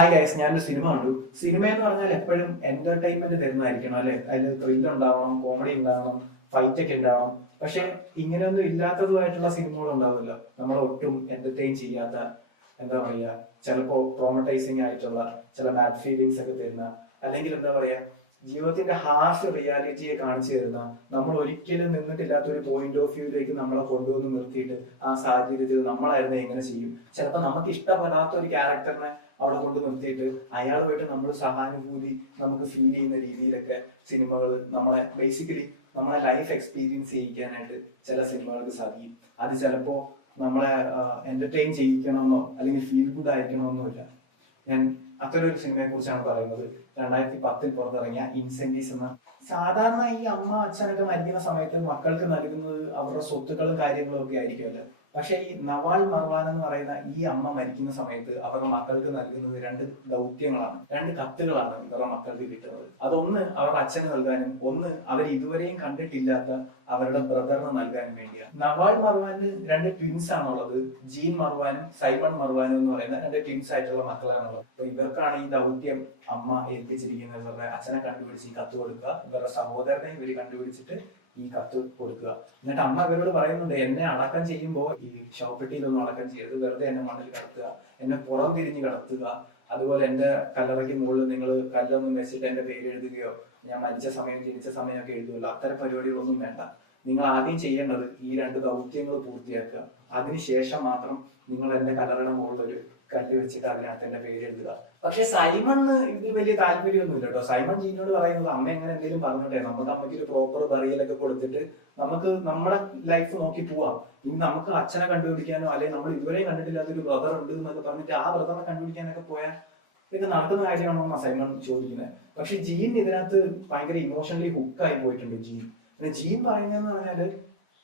Hi guys, ഞാനൊരു cinema കണ്ടു. Cinema എന്ന് പറഞ്ഞാൽ എപ്പോഴും എന്റർടൈൻമെന്റ് തരുന്നതായിരിക്കണം അല്ലെ. അതിൽ ത്രില്ല് ഉണ്ടാവണം, കോമഡി ഉണ്ടാവണം, ഫൈറ്റ് ഒക്കെ ഉണ്ടാവണം. പക്ഷെ ഇങ്ങനെയൊന്നും ഇല്ലാത്തതുമായിട്ടുള്ള സിനിമകൾ ഉണ്ടാവില്ല. നമ്മളെ ഒട്ടും എന്റർടൈൻ ചെയ്യാത്ത, എന്താ പറയാ, ചിലപ്പോ ട്രോമറ്റൈസിങ് ആയിട്ടുള്ള ചില ബാഡ് ഫീലിങ്സ് ഒക്കെ തരുന്ന, അല്ലെങ്കിൽ എന്താ പറയാ, ജീവിതത്തിന്റെ ഹാർഷ് റിയാലിറ്റിയെ കാണിച്ചു തരുന്ന, നമ്മൾ ഒരിക്കലും നിന്നിട്ടില്ലാത്ത ഒരു പോയിന്റ് ഓഫ് വ്യൂയിലേക്ക് നമ്മളെ കൊണ്ടുവന്ന് നിർത്തിയിട്ട് ആ സാഹചര്യത്തിൽ നമ്മളായിരുന്നു എങ്ങനെ ചെയ്യും. ചിലപ്പോൾ നമുക്ക് ഇഷ്ടപ്പെടാത്ത ഒരു ക്യാരക്ടറിനെ അവിടെ കൊണ്ട് നിർത്തിയിട്ട് അയാളുമായിട്ട് നമ്മൾ സഹാനുഭൂതി നമുക്ക് ഫീൽ ചെയ്യുന്ന രീതിയിലൊക്കെ സിനിമകൾ നമ്മളെ ലൈഫ് എക്സ്പീരിയൻസ് ചെയ്യിക്കാനായിട്ട് ചില സിനിമകൾക്ക് സാധിക്കും. അത് ചിലപ്പോ നമ്മളെ എന്റർടൈൻ ചെയ്യിക്കണമെന്നോ അല്ലെങ്കിൽ ഫീൽ ഗുഡ് ആയിരിക്കണമെന്നോ ഇല്ല. ഞാൻ അത്തരൊരു സിനിമയെ കുറിച്ചാണ് പറയുന്നത്. 2010 പുറത്തിറങ്ങിയ ഇൻസെന്റീസ് എന്ന. സാധാരണ ഈ അമ്മ അച്ഛനൊക്കെ മരിക്കുന്ന സമയത്ത് മക്കൾക്ക് നൽകുന്നത് അവരുടെ സ്വത്തുക്കളും കാര്യങ്ങളും ഒക്കെ ആയിരിക്കുമല്ലോ. പക്ഷെ ഈ നവാൽ മർവാൻ എന്ന് പറയുന്ന ഈ അമ്മ മരിക്കുന്ന സമയത്ത് അവരുടെ മക്കൾക്ക് നൽകുന്നത് രണ്ട് ദൗത്യങ്ങളാണ്, രണ്ട് കത്തുകളാണ് ഇവരുടെ മക്കൾക്ക് കിട്ടുന്നത്. അതൊന്ന് അവരുടെ അച്ഛന് നൽകാനും ഒന്ന് അവർ ഇതുവരെയും കണ്ടിട്ടില്ലാത്ത അവരുടെ ബ്രദറിന് നൽകാനും വേണ്ടിയാണ്. നവാൽ മർവാന് രണ്ട് ട്വിൻസ് ആണുള്ളത്. ജീൻ മർവാനും സൈമൺ മർവാനും എന്ന് പറയുന്ന രണ്ട് ട്വിൻസ് ആയിട്ടുള്ള മക്കളാണുള്ളത്. അപ്പൊ ഇവർക്കാണ് ഈ ദൗത്യം അമ്മ ഏൽപ്പിച്ചിരിക്കുന്നത്. ഇവരുടെ അച്ഛനെ കണ്ടുപിടിച്ച് ഈ കത്ത് കൊടുക്കുക, ഇവരുടെ സഹോദരനെ ഇവര് കണ്ടുപിടിച്ചിട്ട് ഈ കത്ത് കൊടുക്കുക. എന്നിട്ട് അമ്മ ഇവരോട് പറയുന്നുണ്ട്, എന്നെ അടക്കം ചെയ്യുമ്പോൾ ഈ ശവപ്പെട്ടിയിലൊന്നും അടക്കം ചെയ്യരുത്, വെറുതെ എന്നെ മണ്ണിൽ കിടത്തുക, എന്നെ പുറം തിരിഞ്ഞ് കിടത്തുക. അതുപോലെ എന്റെ കല്ലറയ്ക്ക് മുകളിൽ നിങ്ങൾ കല്ലൊന്നും വെച്ചിട്ട് എന്റെ പേര് എഴുതുകയോ ഞാൻ മരിച്ച സമയം ജനിച്ച സമയമൊക്കെ എഴുതുമല്ലോ, അത്തരം പരിപാടികളൊന്നും വേണ്ട. നിങ്ങൾ ആദ്യം ചെയ്യേണ്ടത് ഈ രണ്ട് ദൗത്യങ്ങൾ പൂർത്തിയാക്കുക. അതിനുശേഷം മാത്രം നിങ്ങൾ എന്റെ കല്ലറയുടെ മുകളിൽ ഒരു കല്ല് വെച്ചിട്ട് അതിനകത്ത് എന്റെ പേര് എഴുതുക. പക്ഷെ സൈമണ് ഇതിൽ വലിയ താല്പര്യമൊന്നുമില്ല കേട്ടോ. സൈമൺ ജീനോട് പറയുന്നത്, അമ്മ എങ്ങനെ എന്തെങ്കിലും പറഞ്ഞോട്ടെ, നമുക്ക് അമ്മയ്ക്ക് ഒരു പ്രോപ്പർ ബറിയലൊക്കെ കൊടുത്തിട്ട് നമുക്ക് നമ്മുടെ ലൈഫ് നോക്കി പോവാം. ഇനി നമുക്ക് അച്ഛനെ കണ്ടുപിടിക്കാനോ അല്ലെങ്കിൽ നമ്മൾ ഇതുവരെയും കണ്ടിട്ടില്ലാത്ത ഒരു ബ്രദർ ഉണ്ട് എന്നൊക്കെ പറഞ്ഞിട്ട് ആ ബ്രദറിനെ കണ്ടുപിടിക്കാനൊക്കെ പോയാൽ ഇത് നടക്കുന്ന കാര്യമാണോ സൈമൺ ചോദിക്കുന്നത്. പക്ഷെ ജീൻ ഇതിനകത്ത് ഭയങ്കര ഇമോഷണലി ഹുക്കായി പോയിട്ടുണ്ട് ജീൻ. പിന്നെ ജീൻ പറയുന്നതെന്ന് പറഞ്ഞാല്,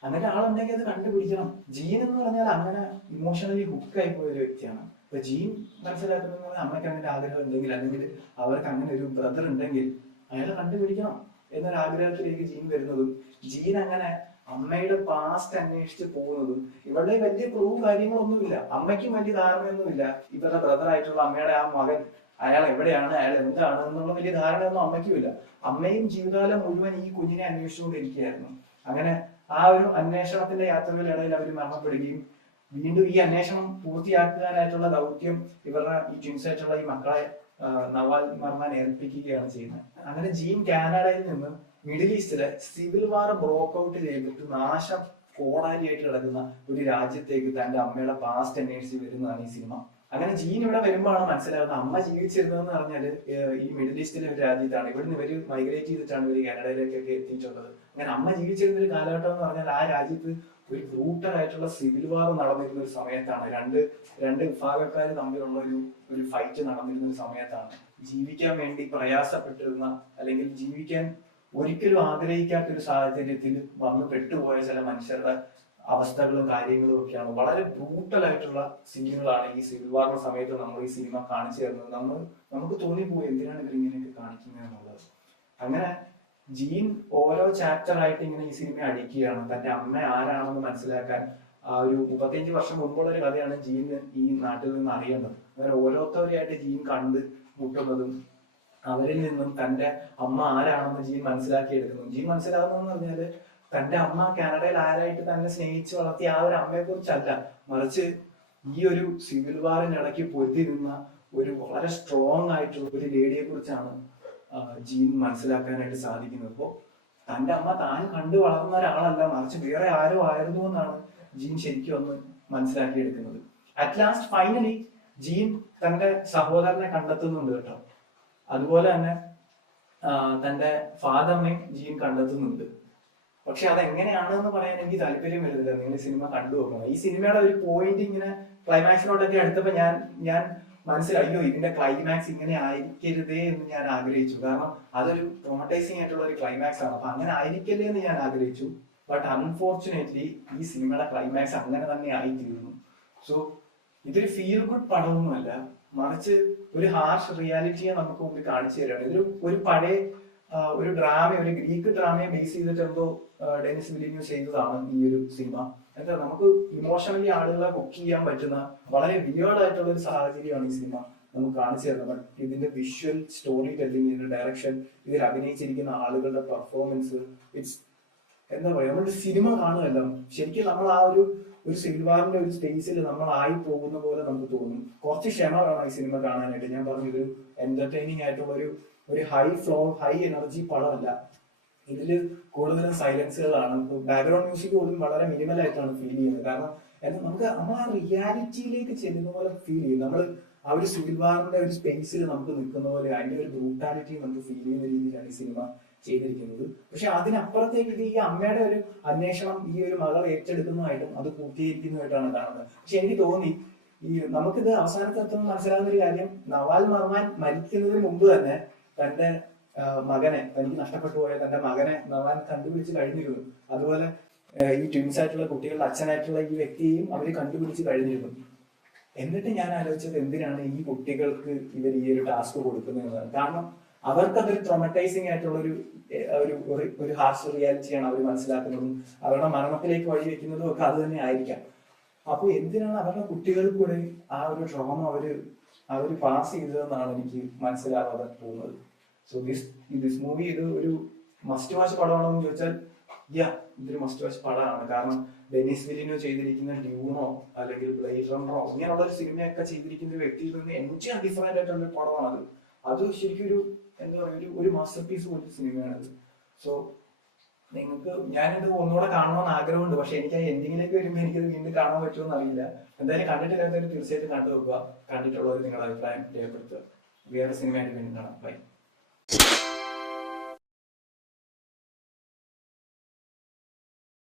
അങ്ങനെ ആളുണ്ടെങ്കിൽ അത് കണ്ടുപിടിക്കണം. ജീൻ എന്ന് പറഞ്ഞാൽ അങ്ങനെ ഇമോഷണലി ഹുക്കായി പോയ ഒരു വ്യക്തിയാണ്. അപ്പൊ ജീൻ മനസ്സിലാക്കുന്നത്, അമ്മയ്ക്ക് അങ്ങനെ ആഗ്രഹം ഉണ്ടെങ്കിൽ അല്ലെങ്കിൽ അവർക്ക് അങ്ങനെ ഒരു ബ്രദർ ഉണ്ടെങ്കിൽ അയാളെ കണ്ടുപിടിക്കണം എന്നൊരു ആഗ്രഹത്തിലേക്ക് ജീൻ വരുന്നതും, ജീൻ അങ്ങനെ അമ്മയുടെ പാസ്റ്റ് അന്വേഷിച്ച് പോകുന്നതും, ഇവരുടെ വലിയ ക്ലൂ കാര്യങ്ങളൊന്നുമില്ല. അമ്മയ്ക്കും വലിയ ധാരണയൊന്നുമില്ല ഇവരുടെ ബ്രദർ ആയിട്ടുള്ള അമ്മയുടെ ആ മകൻ അയാൾ എവിടെയാണ്, അയാൾ എന്താണ് എന്നുള്ള വലിയ ധാരണയൊന്നും അമ്മയ്ക്കുമില്ല. അമ്മയും ജീവിതകാലം മുഴുവൻ ഈ കുഞ്ഞിനെ അന്വേഷിച്ചുകൊണ്ടിരിക്കുകയായിരുന്നു. അങ്ങനെ ആ ഒരു അന്വേഷണത്തിന്റെ യാത്രകളിടയിൽ അവർ മരണപ്പെടുകയും വീണ്ടും ഈ അന്വേഷണം പൂർത്തിയാക്കാനായിട്ടുള്ള ദൗത്യം ഇവരുടെ ഈ ട്വിൻസ് ആയിട്ടുള്ള ഈ മക്കളെ നവാൽ മർവാൻ ഏൽപ്പിക്കുകയാണ് ചെയ്യുന്നത്. അങ്ങനെ ജീൻ കാനഡയിൽ നിന്ന് മിഡിൽ ഈസ്റ്റിലെ സിവിൽ വാർ ബ്രോക്ക് ഔട്ട് ചെയ്തിട്ട് നാശം കോടാലിയായിട്ട് കിടക്കുന്ന ഒരു രാജ്യത്തേക്ക് തന്റെ അമ്മയുടെ പാസ്റ്റ് അന്വേഷിച്ച് വരുന്നതാണ് ഈ സിനിമ. അങ്ങനെ ജീൻ ഇവിടെ വരുമ്പോഴാണ് മനസ്സിലാകുന്നത്, അമ്മ ജീവിച്ചിരുന്നതെന്ന് പറഞ്ഞാല് ഈ മിഡിൽ ഈസ്റ്റിലെ ഒരു രാജ്യത്താണ്. ഇവിടുന്ന് ഇവര് മൈഗ്രേറ്റ് ചെയ്തിട്ടാണ് ഇവര് കാനഡയിലേക്കൊക്കെ എത്തിയിട്ടുള്ളത്. അങ്ങനെ അമ്മ ജീവിച്ചിരുന്ന ഒരു കാലഘട്ടം എന്ന് പറഞ്ഞാൽ ആ രാജ്യത്ത് ഒരു ബ്രൂട്ടൽ ആയിട്ടുള്ള സിവിൽ വാർ നടന്നിരുന്ന ഒരു സമയത്താണ്. രണ്ട് വിഭാഗക്കാർ തമ്മിലുള്ള ഒരു ഫൈറ്റ് നടന്നിരുന്ന ഒരു സമയത്താണ്. ജീവിക്കാൻ വേണ്ടി പ്രയാസപ്പെട്ടിരുന്ന, അല്ലെങ്കിൽ ജീവിക്കാൻ ഒരിക്കലും ആഗ്രഹിക്കാത്ത ഒരു സാഹചര്യത്തിൽ വന്ന് പെട്ടുപോയ ചില മനുഷ്യരുടെ അവസ്ഥകളും കാര്യങ്ങളും ഒക്കെയാണ്. വളരെ ബ്രൂട്ടൽ ആയിട്ടുള്ള സീനുകളാണ് ഈ സിവിൽ വാറിന്റെ സമയത്ത് നമ്മൾ ഈ സിനിമ കാണിച്ചു തരുന്നത്. നമുക്ക് തോന്നിപ്പോയി എന്തിനാണ് ഇവർ ഇങ്ങനെയൊക്കെ കാണിക്കുന്നത് എന്നുള്ളത്. അങ്ങനെ ജീൻ ഓരോ ചാപ്റ്റർ ആയിട്ട് ഇങ്ങനെ ഈ സിനിമ അടിക്കുകയാണ്. തന്റെ അമ്മ ആരാണെന്ന് മനസ്സിലാക്കാൻ ആ ഒരു 35 വർഷം മുമ്പുള്ള ഒരു കഥയാണ് ജീന് ഈ നാട്ടിൽ നിന്ന് അറിയേണ്ടത്. അങ്ങനെ ഓരോരുത്തരെയായിട്ട് ജീൻ കണ്ട് മുട്ടുന്നതും അവരിൽ നിന്നും തന്റെ അമ്മ ആരാണെന്ന് ജീൻ മനസ്സിലാക്കിയെടുക്കുന്നു. ജീൻ മനസ്സിലാകുന്നതെന്ന് പറഞ്ഞാല്, തന്റെ അമ്മ കാനഡയിൽ ആരായിട്ട് തന്നെ സ്നേഹിച്ച് വളർത്തിയ ആ ഒരു അമ്മയെ കുറിച്ചല്ല, മറിച്ച് ഈ ഒരു സിവിൽ വാറിനിടയ്ക്ക് പൊരുതി നിന്ന ഒരു വളരെ സ്ട്രോങ് ആയിട്ടുള്ള ഒരു ലേഡിയെ കുറിച്ചാണ് ജീൻ മനസ്സിലാക്കാനായിട്ട് സാധിക്കുന്നത്. അപ്പോ തന്റെ അമ്മ താൻ കണ്ടു വളർന്ന ഒരാളല്ല, മറിച്ച് വേറെ ആരോ ആയിരുന്നു എന്നാണ് ജീൻ ശരിക്കും ഒന്ന് മനസ്സിലാക്കിയെടുക്കുന്നത്. അറ്റ് ലാസ്റ്റ് ഫൈനലി ജീൻ തന്റെ സഹോദരനെ കണ്ടെത്തുന്നുണ്ട് കേട്ടോ. അതുപോലെ തന്നെ തന്റെ ഫാദറിനെയും ജീൻ കണ്ടെത്തുന്നുണ്ട്. പക്ഷെ അതെങ്ങനെയാണെന്ന് പറയാൻ എനിക്ക് താല്പര്യം വരുന്നില്ല. നിങ്ങൾ സിനിമ കണ്ടു നോക്കണം. ഈ സിനിമയുടെ ഒരു പോയിന്റ് ഇങ്ങനെ ക്ലൈമാക്സിനോടൊക്കെ അടുത്തപ്പോ ഞാൻ മനസ്സിലായി, അയ്യോ ഇതിന്റെ ക്ലൈമാക്സ് ഇങ്ങനെ ആയിരിക്കരുതേ എന്ന് ഞാൻ ആഗ്രഹിച്ചു. കാരണം അതൊരു ട്രോമറ്റൈസിങ് ആയിട്ടുള്ള ഒരു ക്ലൈമാക്സ് ആണ്. അപ്പൊ അങ്ങനെ ആയിരിക്കല്ലേ എന്ന് ഞാൻ ആഗ്രഹിച്ചു. ബട്ട് അൺഫോർച്ചുനേറ്റ്ലി ഈ സിനിമയുടെ ക്ലൈമാക്സ് അങ്ങനെ തന്നെ ആയി തീർന്നു. സോ ഇതൊരു ഫീൽ ഗുഡ് പടമൊന്നുമല്ല, മറിച്ച് ഒരു ഹാർഷ് റിയാലിറ്റിയെ നമുക്ക് മുമ്പിൽ കാണിച്ചു തരാണ്. ഒരു പഴയ ഒരു ഒരു ഗ്രീക്ക് ഡ്രാമയെ ബേസ് ചെയ്തിട്ട് എന്തോ ഡെനിസ് വില്ലിന്യൂസ് ചെയ്തതാണ് ഈ ഒരു സിനിമ. എന്താ, നമുക്ക് ഇമോഷണലി ആളുകളെ കുക്ക് ചെയ്യാൻ പറ്റുന്ന വളരെ വിയേർഡ് ആയിട്ടുള്ള ഒരു സാഹചര്യമാണ് ഈ സിനിമ നമുക്ക് കാണിച്ചു തരണം. ബട്ട് ഇതിന്റെ വിഷ്വൽ സ്റ്റോറി ടെല്ലിംഗ്, ഇതിന്റെ ഡയറക്ഷൻ, ഇതിൽ അഭിനയിച്ചിരിക്കുന്ന ആളുകളുടെ പെർഫോമൻസ്, ഇറ്റ്സ് എന്താ പറയാ, നമ്മൾ സിനിമ കാണുമല്ലോ ശരിക്കും. നമ്മൾ ആ ഒരു സിവിൽ വാറിന്റെ ഒരു സ്പേസിൽ നമ്മൾ ആയി പോകുന്ന പോലെ നമുക്ക് തോന്നും. കുറച്ച് ക്ഷമ വേണം ഈ സിനിമ കാണാനായിട്ട്. ഞാൻ പറഞ്ഞു, ഇതൊരു എന്റർടൈനിങ് ആയിട്ടുള്ള ഒരു ഹൈ ഫ്ലോ, ഹൈ എനർജി പടമല്ല. ഇതില് കൂടുതലും സൈലൻസുകളാണ്. ബാക്ക്ഗ്രൗണ്ട് മ്യൂസിക് പോലും വളരെ മിനിമൽ ആയിട്ടാണ് ഫീൽ ചെയ്യുന്നത്. കാരണം നമ്മൾ ആ റിയാലിറ്റിയിലേക്ക് ചെല്ലുന്ന പോലെ ഫീൽ ചെയ്യും. നമ്മൾ ആ ഒരു സിവിൽ വാറിന്റെ ഒരു സ്പേസിൽ നമുക്ക് നിൽക്കുന്ന പോലെ അതിന്റെ ഒരു ബ്രൂട്ടാലിറ്റി നമുക്ക് ഫീൽ ചെയ്യുന്ന രീതിയിലാണ് ഈ സിനിമ ചെയ്തിരിക്കുന്നത്. പക്ഷെ അതിനപ്പുറത്തേക്ക് ഈ അമ്മയുടെ ഒരു അന്വേഷണം ഈ ഒരു മകൾ ഏറ്റെടുക്കുന്നതായിട്ടും അത് പൂർത്തീകരിക്കുന്നതായിട്ടാണ് കാണുന്നത്. പക്ഷെ എനിക്ക് തോന്നി നമുക്കിത് അവസാനത്തെ എത്തുമ്പോൾ മനസ്സിലാകുന്ന ഒരു കാര്യം, നവാൽ മർമാൻ മരിക്കുന്നതിന് മുമ്പ് തന്നെ തന്റെ മകനെ, തനിക്ക് നഷ്ടപ്പെട്ടു പോയ തന്റെ മകനെ നവാൻ കണ്ടുപിടിച്ച് കഴിഞ്ഞിരുന്നു. അതുപോലെ ഈ ട്വിൻസ് ആയിട്ടുള്ള കുട്ടികളുടെ അച്ഛനായിട്ടുള്ള ഈ വ്യക്തിയെയും അവർ കണ്ടുപിടിച്ച് കഴിഞ്ഞിരുന്നു. എന്നിട്ട് ഞാൻ ആലോചിച്ചത്, എന്തിനാണ് ഈ കുട്ടികൾക്ക് ഇവർ ഈ ഒരു ടാസ്ക് കൊടുക്കുന്നതെന്നാണ്. കാരണം അവർക്കതൊരു ട്രോമറ്റൈസിങ് ആയിട്ടുള്ള ഒരു ഹാർഷ് റിയാലിറ്റിയാണ് അവർ മനസ്സിലാക്കുന്നതും അവരുടെ മരണത്തിലേക്ക് വഴിവെക്കുന്നതും ഒക്കെ അത് തന്നെ ആയിരിക്കാം. അപ്പോൾ എന്തിനാണ് അവരുടെ കുട്ടികൾക്ക് കൂടെ ആ ഒരു ട്രോമ അവര് പാസ് ചെയ്തതെന്നാണ് എനിക്ക് മനസ്സിലാവാതെ പോകുന്നത്. സോ ദിസ് മൂവി ഇത് ഒരു മസ്റ്റ് വാച്ച് പടമാണോ എന്ന് ചോദിച്ചാൽ ഇതൊരു മസ്റ്റ് വാച്ച് പടമാണ്. കാരണം ഡെനിസ് വില്ലിനോ ചെയ്തിരിക്കുന്ന ഡ്യൂണോ അല്ലെങ്കിൽ ബ്ലേഡ് റണ്ണറോ ഇങ്ങനെയുള്ള ഒരു സിനിമയൊക്കെ ചെയ്തിരിക്കുന്ന ഒരു വ്യക്തിയിൽ നിന്ന് ഏറ്റവും ഡിഫറെന്റ് ആയിട്ടുള്ള ഒരു പടമാണ് അത് ശരിക്കും എന്താ പറയുക, ഒരു മാസ്റ്റർ പീസ് പോലത്തെ സിനിമയാണത്. സോ നിങ്ങൾക്ക്, ഞാനിത് ഒന്നുകൂടെ കാണണമെന്ന് ആഗ്രഹമുണ്ട്. പക്ഷെ എനിക്ക് ആ എൻഡിങ്ങിലേക്ക് വരുമ്പോൾ എനിക്കത് വീണ്ടും കാണാൻ പറ്റുമെന്ന് അറിയില്ല. എന്തായാലും കണ്ടിട്ടില്ലാത്തവർ തീർച്ചയായിട്ടും കണ്ടു നോക്കുക. കണ്ടിട്ടുള്ളവർ നിങ്ങളുടെ അഭിപ്രായം രേഖപ്പെടുത്തുക. വേറെ സിനിമയായിട്ട് വീണ്ടും കാണാം. ബൈ.